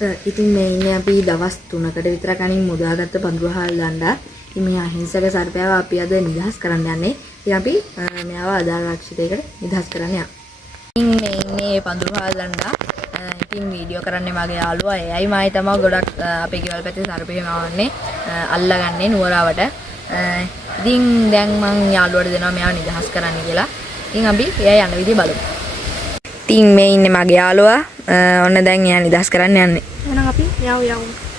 ඉතින් මේ ඉන්නේ අපි දවස් 3කට විතර කලින් මුදාගත්ත පඳුරහල් දණ්ඩා. ඉතින් මේ අහිංසක සර්පයාව අපි අද නිදහස් කරන්න යන්නේ. ඉතින් අපි මෙයාව අදාළ ආරක්ෂිතයකට නිදහස් කරන්න යනවා. ඉතින් මේ ඉන්නේ පඳුරහල් දණ්ඩා. ඉතින් වීඩියෝ කරන්නේ මගේ යාළුවා. එයයි මායි තමයි ගොඩක් අපේ ගෙවල් පැත්තේ සර්පේ මාවන්නේ අල්ලගන්නේ නුවරාවට. ඉතින් දැන් මං යාළුවාට දෙනවා මෙයාව නිදහස් කරන්න කියලා. ඉතින් අපි එයා යන විදිය බලමු. ඉතින් මේ ඉන්නේ මගේ යාළුවා. ඔන්න දැන් එයා නිදහස් කරන්න යන්නේ. එහෙනම් අපි යමු.